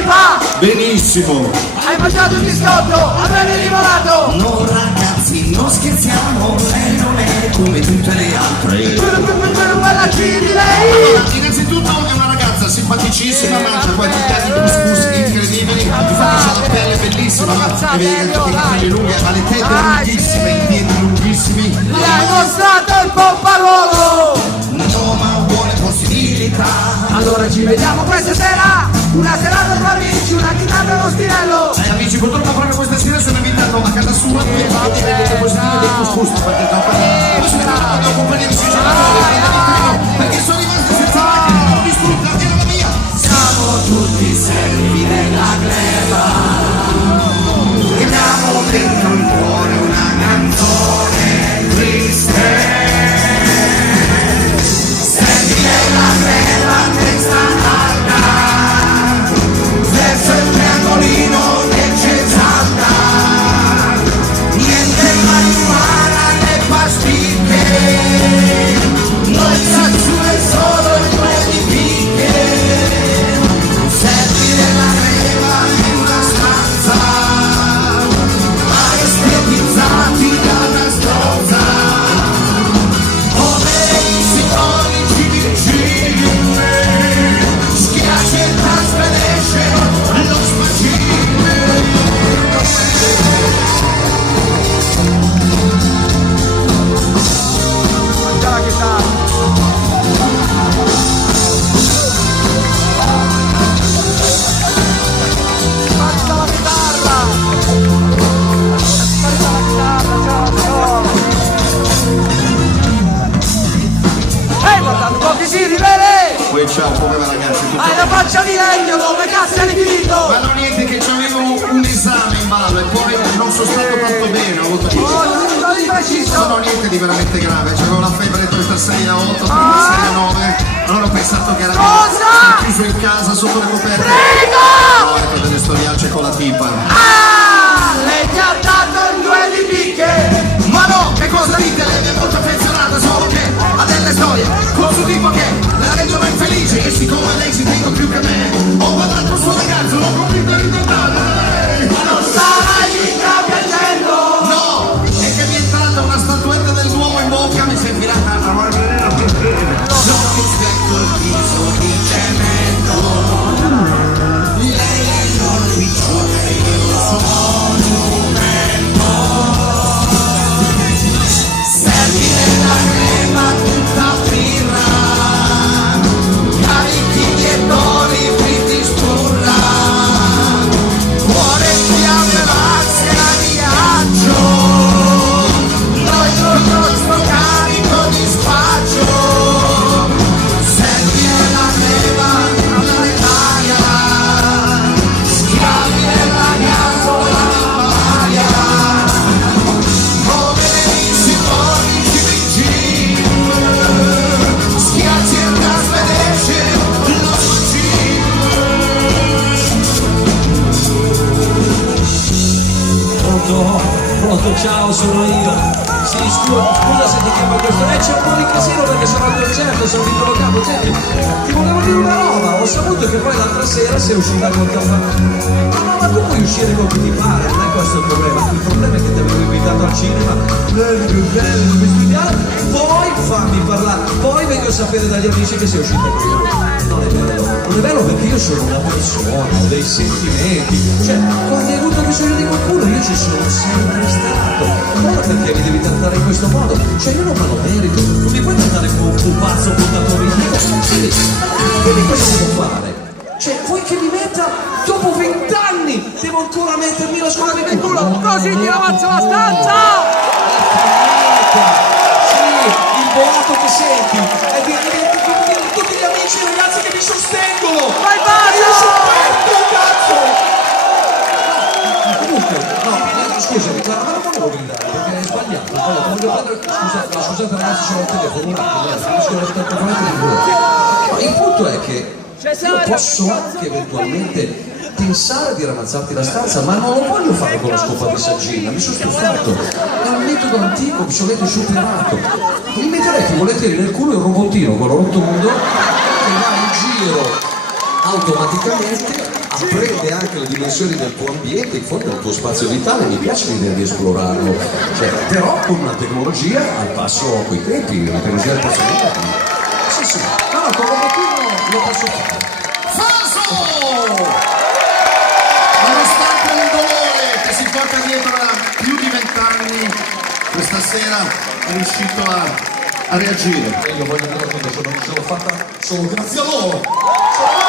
si fa? Benissimo. Hai mangiato il biscotto? A me l'hai rivolato? No ragazzi, non scherziamo, lei non è come tutte le altre. Guarda di lei! Allora, innanzitutto è una ragazza simpaticissima, mangia poi tutti anni couscous incredibili, infatti c'ha la pelle bellissima, e vedi che i capelli lunghi, ha le tette lunghissime, i piedi lunghissimi. Gli hai mostrato il pomparolo! No, ma buone possibilità. Allora ci vediamo questa sera! Una serata con amici, una chitarra e uno spinello! Amici, purtroppo proprio questa sera sono invitato a casa sua dove fate vedere positive del couscous perché poi si vedono la compagnia di perché sono rimasti senza macchina, l'ho distrutta, era la mia. Siamo tutti servi della gleba, abbiamo dentro il cuore una canzone triste. Servi della gleba, testa alta, verso il triangolino che ci esalta, niente marijuana né pasticche. Noi sassure solo il due di picche, servi della gleba in una stanza, mari spietizzati dalla strozza, come i siconici vicini, schiacci e trasgredisce lo spacino. Mangia la chitarra! Mangia la chitarra! Mangia la chitarra, ciao! Ehi, guardate un po' che si rivede! Poi ciao, come va ragazzi? Hai la faccia di legno, come cazzo hai finito? Ma non niente che c'avevo un esame in ballo e poi non sono stato tanto bene, ho avuto Non di preciso! non ho niente di veramente grave, c'avevo la febbre 36 a 8, 36 a 9, allora ho pensato che era Cosa? chiuso in casa sotto le coperte. Prego! No, ecco delle storiacce con la tipa. Ah! Lei ti ha dato il due di picche! Ma no, che cosa dite? Lei è molto affezionata, solo che ha delle storie con suo tipo che la rendono infelice e siccome lei ci tengo più che me, ho guardato il suo ragazzo, l'ho convinto a ritornare. Ma non sarai mica piacendo! No, è che mi è entrata una statuetta del duomo in bocca, mi si è infilata la margherita. Non rispetto il viso di cemento, lei è l'orficione, io sono monumento. Servi nella crema tutta birra, carichi dietoni, fritti spurra, cuore fiamme maschera di ghiaccio, noi con nostro carico di spaccio. Servi nella crema planetaria, schiavi nella ghiandola paria, come i simbolici vicini, schiacci e trasvedesce lo scino. Pronto? Pronto, ciao, sono io. Sì, scusa se ti chiamo questo. C'è un po' di casino perché sono al concerto, sono in capo. Senti, ti volevo dire una roba, ho saputo che poi l'altra sera sei uscita col caffè. Ma tu puoi uscire con chi ti pare, non è questo il problema. Il problema è che ti avevo invitato al cinema, più bello, più studiato, poi fammi parlare, poi vengo a sapere dagli amici che sei uscita con me. Non è vero, non è vero perché io sono una persona, ho dei sentimenti, cioè quando hai avuto bisogno di qualcuno io ci sono sempre stato, allora perché mi devi trattare in questo modo? Cioè io non me lo merito, non mi puoi trattare come un pupazzo buttato via, quindi cosa devo fare? Cioè vuoi che mi metta dopo 20 anni, devo ancora mettermi la scuola di culo, Così ti avanzo la stanza! sì, il boato che senti è di tutti gli amici e ragazzi che mi sostengono. Vai, vai! Io soffretto, cazzo! Comunque, no, scusami, guarda, ma non volevo gridare perché è sbagliato. Voglio prendere, scusate ragazzi, sono al telefono un attimo, il punto è che io posso anche eventualmente pensare di ramazzarti la stanza, ma non lo voglio fare con la scopa di saggina, mi sono stufato, è un metodo antico, obsoleto e superato. Mi metterei più volentieri nel culo il robottino, quello rotondo, che va in giro automaticamente apprende anche le dimensioni del tuo ambiente, in fondo del tuo spazio vitale. Mi piace l'idea di esplorarlo, cioè, però con una tecnologia al passo coi tempi, una tecnologia al passo coi tempi. Sì, sì, no, con un robottino lo posso fare. Falso! Nonostante il dolore che si porta dietro da più di 20 anni, questa sera è riuscito a reagire. Io voglio dire che ce l'ho fatta solo grazie a loro.